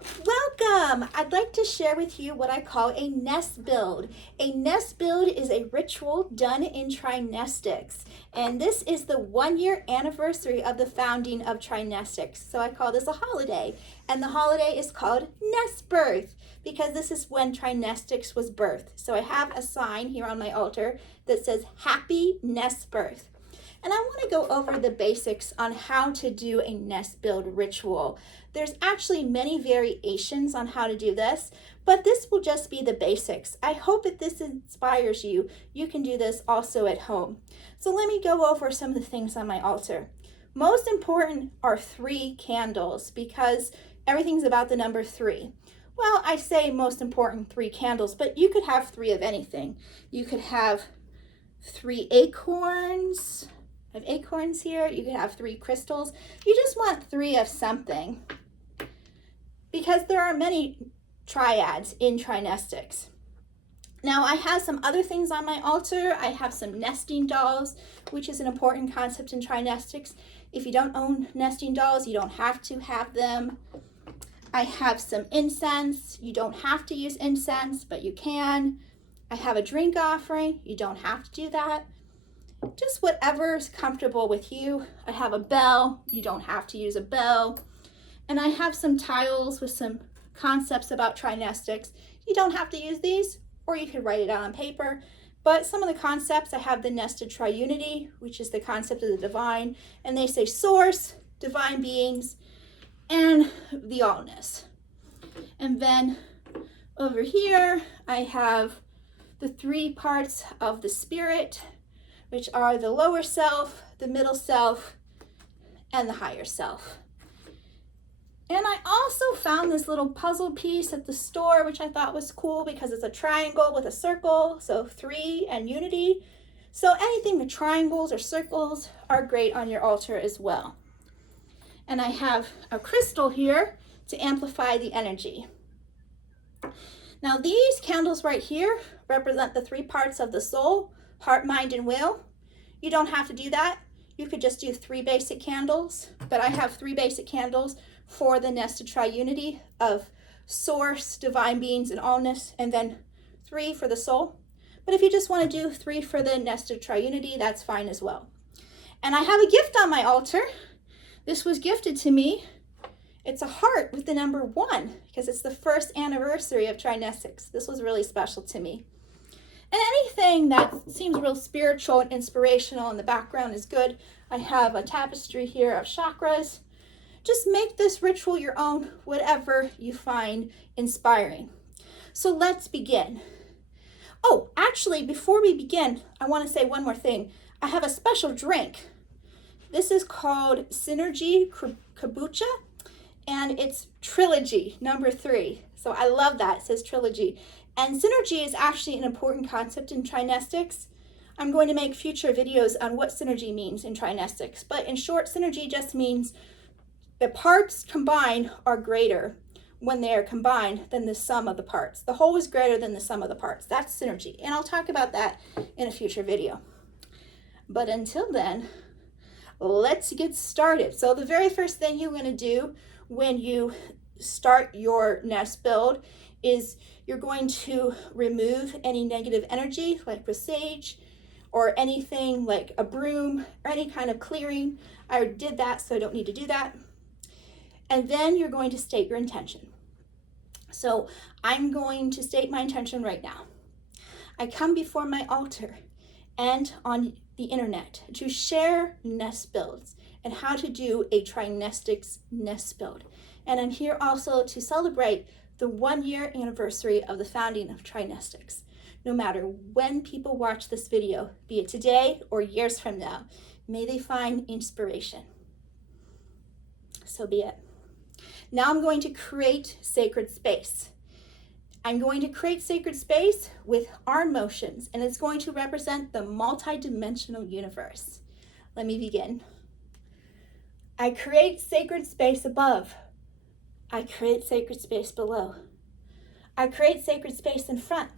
Welcome! I'd like to share with you what I call a nest build. A nest build is a ritual done in Tri-Nestics, and this is the 1-year anniversary of the founding of Tri-Nestics. So I call this a holiday, and the holiday is called Nestbirth because this is when Tri-Nestics was birthed. So I have a sign here on my altar that says Happy Nestbirth. And I want to go over the basics on how to do a nest build ritual. There's actually many variations on how to do this, but this will just be the basics. I hope if this inspires you, you can do this also at home. So let me go over some of the things on my altar. Most important are 3 candles because everything's about the number 3. Well, I say most important 3 candles, but you could have 3 of anything. You could have 3 acorns. I have acorns here. You could have 3 crystals. You just want 3 of something because there are many triads in Tri-Nestics. Now I have some other things on my altar. I have some nesting dolls, which is an important concept in Tri-Nestics. If you don't own nesting dolls, you don't have to have them. I have some incense. You don't have to use incense, but you can. I have a drink offering. You don't have to do that. Just whatever's comfortable with you. I have a bell. You don't have to use a bell. And I have some tiles with some concepts about Tri-Nestics. You don't have to use these, or you could write it out on paper. But some of the concepts, I have the nested triunity, which is the concept of the divine. And they say source, divine beings, and the allness. And then over here, I have the 3 parts of the spirit, which are the lower self, the middle self, and the higher self. And I also found this little puzzle piece at the store, which I thought was cool because it's a triangle with a circle, so 3 and unity. So anything with triangles or circles are great on your altar as well. And I have a crystal here to amplify the energy. Now these candles right here represent the 3 parts of the soul: heart, mind, and will. You don't have to do that. You could just do 3 basic candles, but I have 3 basic candles for the nested triunity of source, divine beings, and allness, and then 3 for the soul. But if you just want to do 3 for the nested triunity, that's fine as well. And I have a gift on my altar. This was gifted to me. It's a heart with the number 1 because it's the 1st anniversary of Tri-Nestics. This was really special to me. And anything that seems real spiritual and inspirational in the background is good. I have a tapestry here of chakras. Just make this ritual your own, whatever you find inspiring. So let's begin. Oh, actually, before we begin, I want to say one more thing. I have a special drink. This is called Synergy Kombucha, and it's Trilogy, number 3. So I love that. It says Trilogy. And synergy is actually an important concept in Tri-Nestics. I'm going to make future videos on what synergy means in Tri-Nestics. But in short, synergy just means the parts combined are greater when they are combined than the sum of the parts. The whole is greater than the sum of the parts. That's synergy. And I'll talk about that in a future video. But until then, let's get started. So the very first thing you're going to do when you start your nest build is you're going to remove any negative energy like with sage or anything like a broom or any kind of clearing. I did that, so I don't need to do that. And then you're going to state your intention. So I'm going to state my intention right now. I come before my altar and on the internet to share nest builds and how to do a Tri-Nestics nest build. And I'm here also to celebrate the 1-year anniversary of the founding of Tri-Nestics. No matter when people watch this video, be it today or years from now, may they find inspiration. So be it. Now I'm going to create sacred space. I'm going to create sacred space with arm motions, and it's going to represent the multidimensional universe. Let me begin. I create sacred space above. I create sacred space below. I create sacred space in front.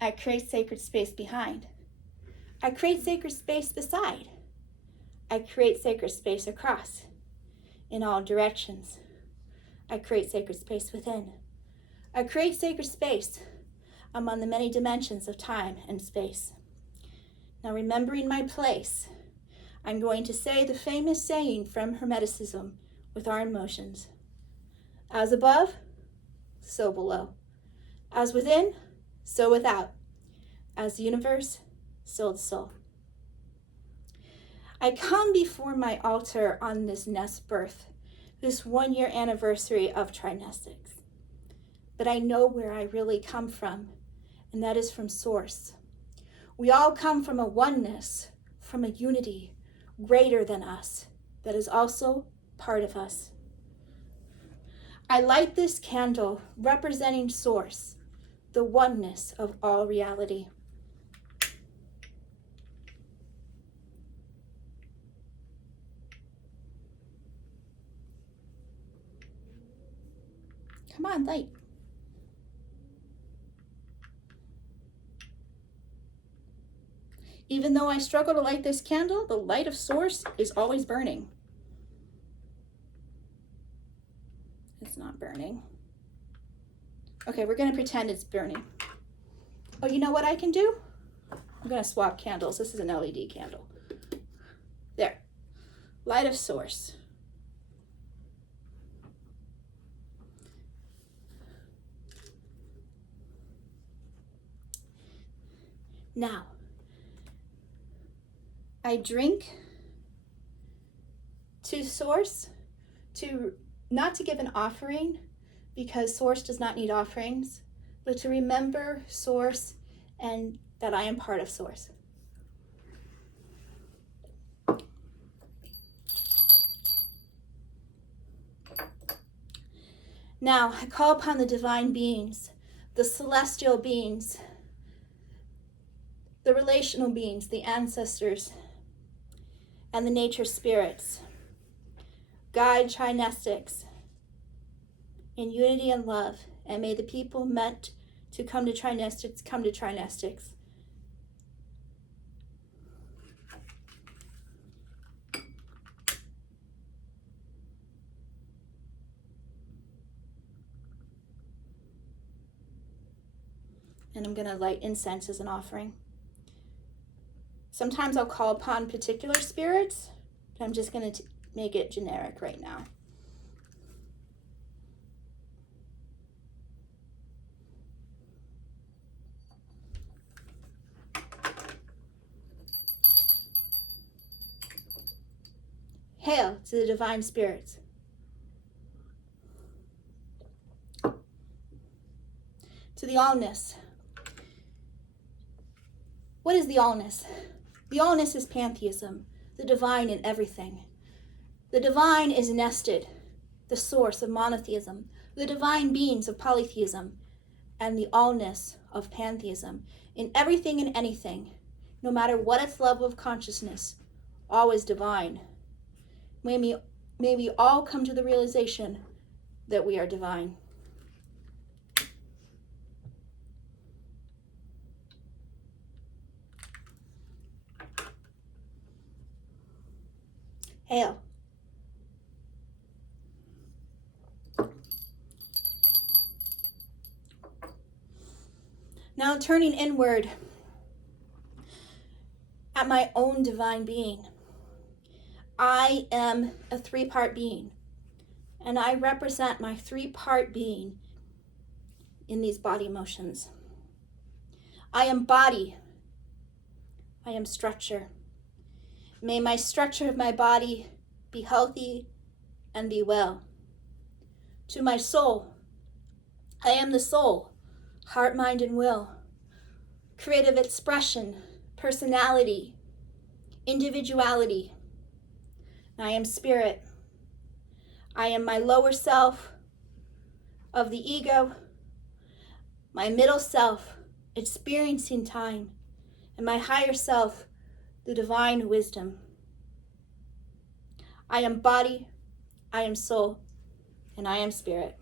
I create sacred space behind. I create sacred space beside. I create sacred space across. in all directions. I create sacred space within. I create sacred space among the many dimensions of time and space. Now, remembering my place, I'm going to say the famous saying from Hermeticism with our emotions. As above, so below. As within, so without. As the universe, so the soul. I come before my altar on this nest birth, this 1-year anniversary of Tri-Nestics. But I know where I really come from, and that is from Source. We all come from a oneness, from a unity greater than us, that is also part of us. I light this candle representing Source, the oneness of all reality. Come on, light. Even though I struggle to light this candle, the light of Source is always burning. It's not burning. Okay, we're going to pretend it's burning. Oh, you know what I can do? I'm going to swap candles. This is an LED candle. There. Light of Source. Now, I drink to Source, not to give an offering, because Source does not need offerings, but to remember Source and that I am part of Source. Now, I call upon the divine beings, the celestial beings, the relational beings, the ancestors, and the nature spirits. Guide Tri-Nestics in unity and love, and may the people meant to come to Tri-Nestics come to Tri-Nestics. And I'm going to light incense as an offering. Sometimes I'll call upon particular spirits, but I'm just going to make it generic right now. Hail to the divine spirits. To the allness. What is the allness? The allness is pantheism, the divine in everything. The divine is nested, the source of monotheism, the divine beings of polytheism, and the allness of pantheism in everything and anything, no matter what its level of consciousness, always divine. May we all come to the realization that we are divine. Hail. Now turning inward at my own divine being. I am a 3-part being, and I represent my 3-part being in these body motions. I am body. I am structure. May my structure of my body be healthy and be well. To my soul, I am the soul, heart, mind, and will. Creative expression, personality, individuality. I am spirit. I am my lower self of the ego, my middle self, experiencing time, and my higher self, the divine wisdom. I am body, I am soul, and I am spirit.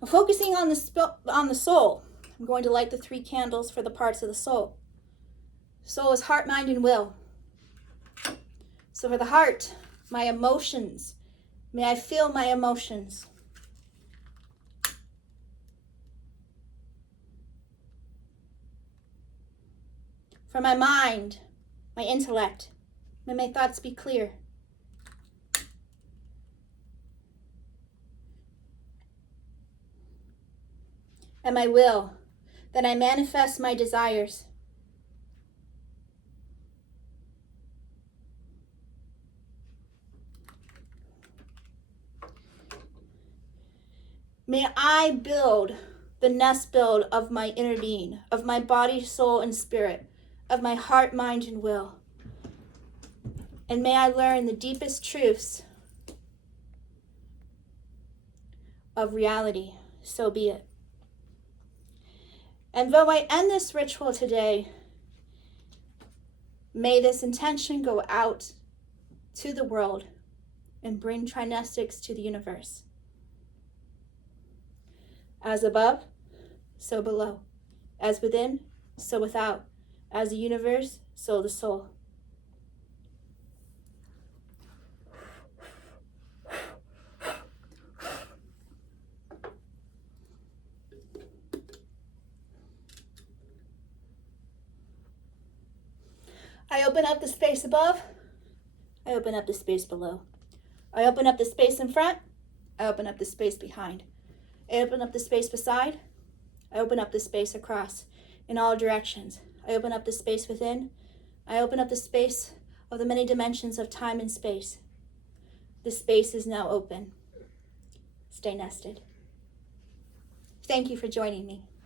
Now, focusing on the soul, I'm going to light the 3 candles for the parts of the soul. Soul is heart, mind, and will. So for the heart, my emotions May I feel my emotions. For my mind, my intellect, may my thoughts be clear. And my will, that I manifest my desires. May I build the nest build of my inner being, of my body, soul, and spirit, of my heart, mind, and will. And may I learn the deepest truths of reality, so be it. And though I end this ritual today, may this intention go out to the world and bring Tri-Nestics to the universe. As above, so below. As within, so without. As the universe, so the soul. I open up the space above. I open up the space below. I open up the space in front. I open up the space behind. I open up the space beside. I open up the space across in all directions. I open up the space within. I open up the space of the many dimensions of time and space. The space is now open. Stay nested. Thank you for joining me.